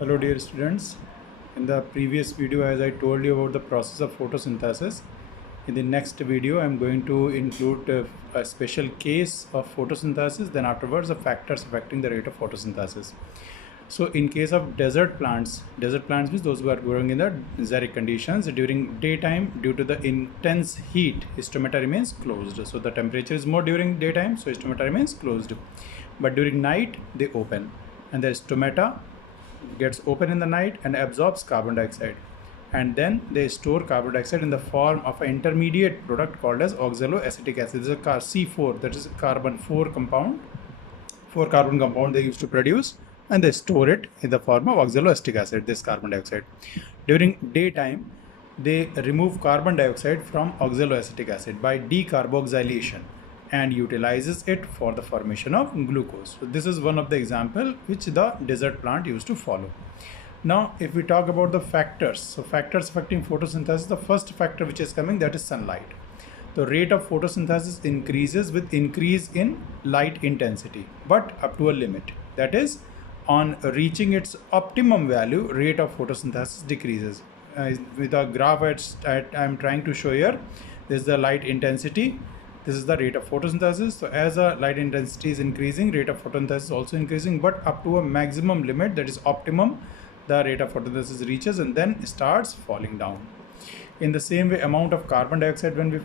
Hello dear students. In the previous video, as I told you about the process of photosynthesis, in the next video I am going to include a special case of photosynthesis, then afterwards the factors affecting the rate of photosynthesis. So in case of desert plants means those who are growing in the xeric conditions, during daytime due to the intense heat, stomata remains closed. So the temperature is more during daytime, so stomata remains closed. But during night they open, and the stomata gets open in the night and absorbs carbon dioxide, and then they store carbon dioxide in the form of an intermediate product called as oxaloacetic acid. This is a C4, that is a carbon 4 compound, 4 carbon compound they used to produce, and they store it in the form of oxaloacetic acid, this carbon dioxide. During daytime they remove carbon dioxide from oxaloacetic acid by decarboxylation and utilizes it for the formation of glucose. So this is one of the example which the desert plant used to follow. Now if we talk about the factors, so factors affecting photosynthesis, the first factor which is coming, that is sunlight. The rate of photosynthesis increases with increase in light intensity, but up to a limit. That is, on reaching its optimum value, rate of photosynthesis decreases. With a graph I am trying to show here, this is the light intensity, this is the rate of photosynthesis. So as the light intensity is increasing, rate of photosynthesis is also increasing, but up to a maximum limit, that is optimum, the rate of photosynthesis reaches and then starts falling down. In the same way, amount of carbon dioxide when we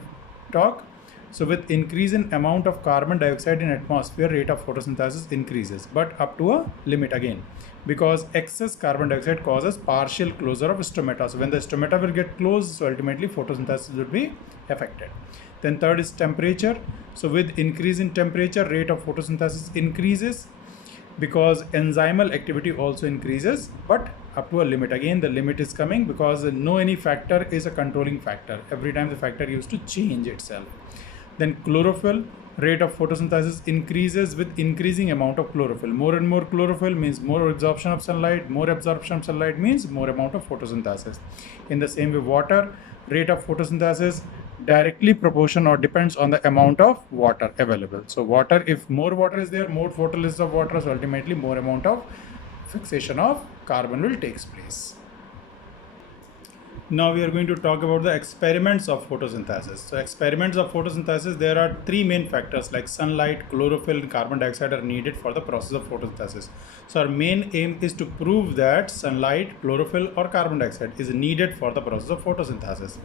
talk, so with increase in amount of carbon dioxide in atmosphere, rate of photosynthesis increases, but up to a limit again, because excess carbon dioxide causes partial closure of stomata. So when the stomata will get closed, so ultimately photosynthesis will be affected. Then third is temperature. So with increase in temperature, rate of photosynthesis increases, because enzymal activity also increases, but up to a limit. Again, the limit is coming because no any factor is a controlling factor. Every time the factor used to change itself. Then chlorophyll, rate of photosynthesis increases with increasing amount of chlorophyll. More and more chlorophyll means more absorption of sunlight. More absorption of sunlight means more amount of photosynthesis. In the same way, water, rate of photosynthesis directly proportion or depends on the amount of water available. So water, if more water is there, more photolysis of water, so ultimately more amount of fixation of carbon will takes place. Now we are going to talk about the experiments of photosynthesis. So experiments of photosynthesis, there are three main factors like sunlight, chlorophyll and carbon dioxide are needed for the process of photosynthesis. So our main aim is to prove that sunlight, chlorophyll or carbon dioxide is needed for the process of photosynthesis.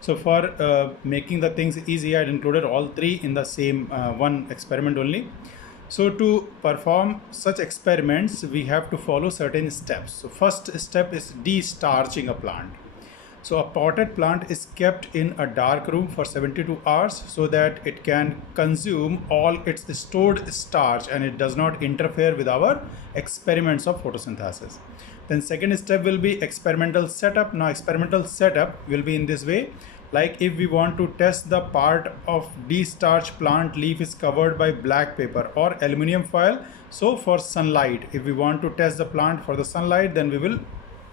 So for making the things easy, I had included all three in the same one experiment only. So to perform such experiments, we have to follow certain steps. So first step is de-starching a plant. So a potted plant is kept in a dark room for 72 hours so that it can consume all its stored starch and it does not interfere with our experiments of photosynthesis. Then second step will be experimental setup. Now experimental setup will be in this way. Like if we want to test the part of de-starch plant leaf is covered by black paper or aluminum foil. So for sunlight, if we want to test the plant for the sunlight, then we will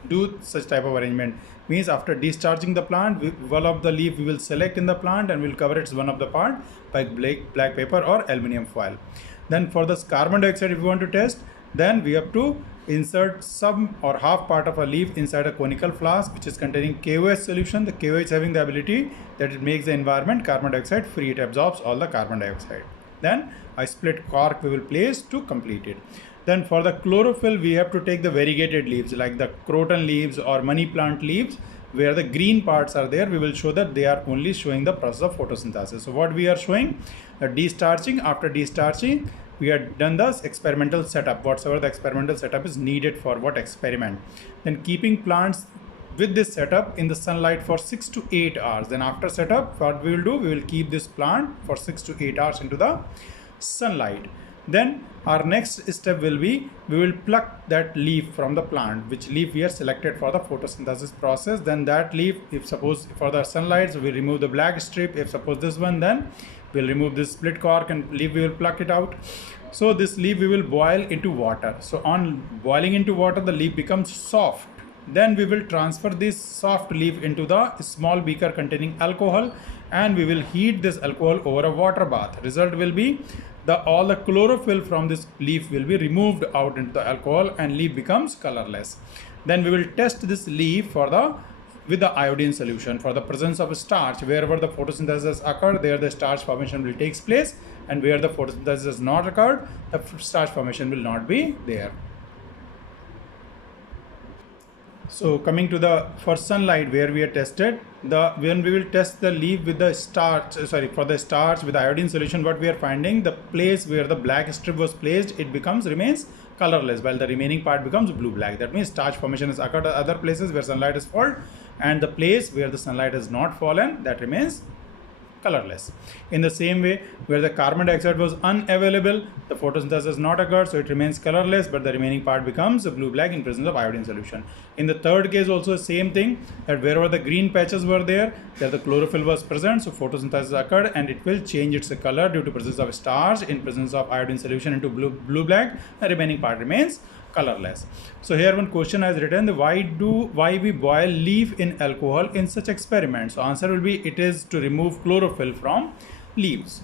do such type of arrangement. Means after discharging the plant, one of the leaf we will select in the plant and we'll cover its one of the part by black paper or aluminum foil. Then for this carbon dioxide, if we want to test, then we have to insert some or half part of a leaf inside a conical flask which is containing KOH solution. The KOH having the ability that it makes the environment carbon dioxide free, it absorbs all the carbon dioxide. Then a split cork we will place to complete it. Then for the chlorophyll, we have to take the variegated leaves like the croton leaves or money plant leaves, where the green parts are there. We will show that they are only showing the process of photosynthesis. So what we are showing, the de-starching. After de-starching, we have done the experimental setup, whatsoever the experimental setup is needed for what experiment. Then keeping plants with this setup in the sunlight for 6 to 8 hours. Then after setup, what we will do, we will keep this plant for 6 to 8 hours into the sunlight. Then our next step will be, we will pluck that leaf from the plant, which leaf we are selected for the photosynthesis process. Then that leaf, if suppose for the sunlight, so we remove the black strip. If suppose this one, then we'll remove this split cork and leaf we will pluck it out. So this leaf we will boil into water. So on boiling into water, the leaf becomes soft. Then we will transfer this soft leaf into the small beaker containing alcohol and we will heat this alcohol over a water bath. Result will be all the chlorophyll from this leaf will be removed out into the alcohol and leaf becomes colorless. Then we will test this leaf with the iodine solution for the presence of starch. Wherever the photosynthesis occurred, there the starch formation will take place, and where the photosynthesis has not occurred, the starch formation will not be there. So coming to the for sunlight, where we have tested when we will test the leaf with the starch, for the starch with the iodine solution, what we are finding, the place where the black strip was placed, it remains colorless, while the remaining part becomes blue black. That means starch formation has occurred at other places where sunlight has fallen, and the place where the sunlight has not fallen, that remains colorless. In the same way, where the carbon dioxide was unavailable, the photosynthesis has not occurred, so it remains colorless, but the remaining part becomes blue black in presence of iodine solution. In the third case also same thing, that wherever the green patches were there the chlorophyll was present, so photosynthesis occurred and it will change its color due to presence of starch in presence of iodine solution into blue black. The remaining part remains colorless. So here one question has written, why we boil leaf in alcohol in such experiments? So answer will be, it is to remove chlorophyll from leaves.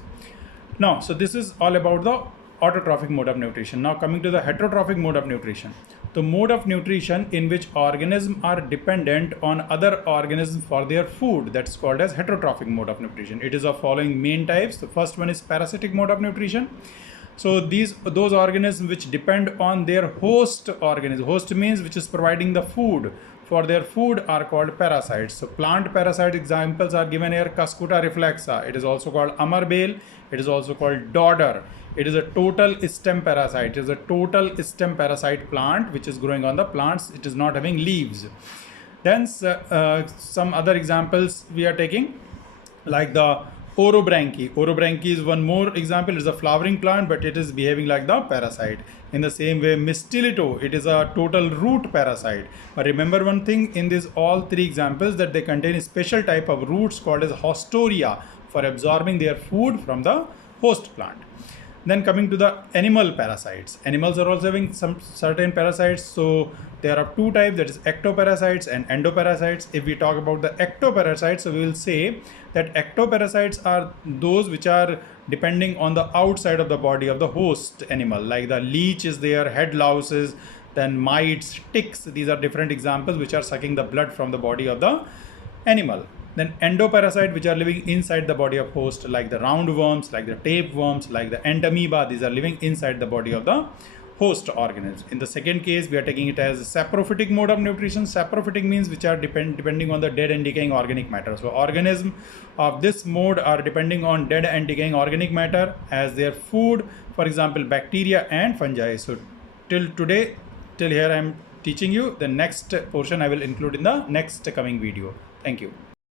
Now, so this is all about the autotrophic mode of nutrition. Now coming to the heterotrophic mode of nutrition. The mode of nutrition in which organisms are dependent on other organisms for their food, that's called as heterotrophic mode of nutrition. It is of following main types. The first one is parasitic mode of nutrition. So those organisms which depend on their host organism. Host means which is providing the food for their food, are called parasites. So plant parasite examples are given here: Cuscuta reflexa. It is also called amarbale. It is also called dodder. It is a total stem parasite. It is a total stem parasite plant which is growing on the plants. It is not having leaves. Then some other examples we are taking, like the orobranchi. Orobranchi is one more example. It is a flowering plant, but it is behaving like the parasite. In the same way, Mistletoe, it is a total root parasite. But remember one thing in these all three examples, that they contain a special type of roots called as hostoria for absorbing their food from the host plant. Then coming to the animal parasites. Animals are also having some certain parasites. So there are two types, that is ectoparasites and endoparasites. If we talk about the ectoparasites, so we will say that ectoparasites are those which are depending on the outside of the body of the host animal, like the leech is there, head louses, then mites, ticks. These are different examples which are sucking the blood from the body of the animal. Then endoparasite, which are living inside the body of host, like the roundworms, like the tapeworms, like the entamoeba. These are living inside the body of the host organisms. In the second case, we are taking it as saprophytic mode of nutrition. Saprophytic means which are depending on the dead and decaying organic matter. So organisms of this mode are depending on dead and decaying organic matter as their food, for example, bacteria and fungi. So till here I am teaching you. The next portion I will include in the next coming video. Thank you.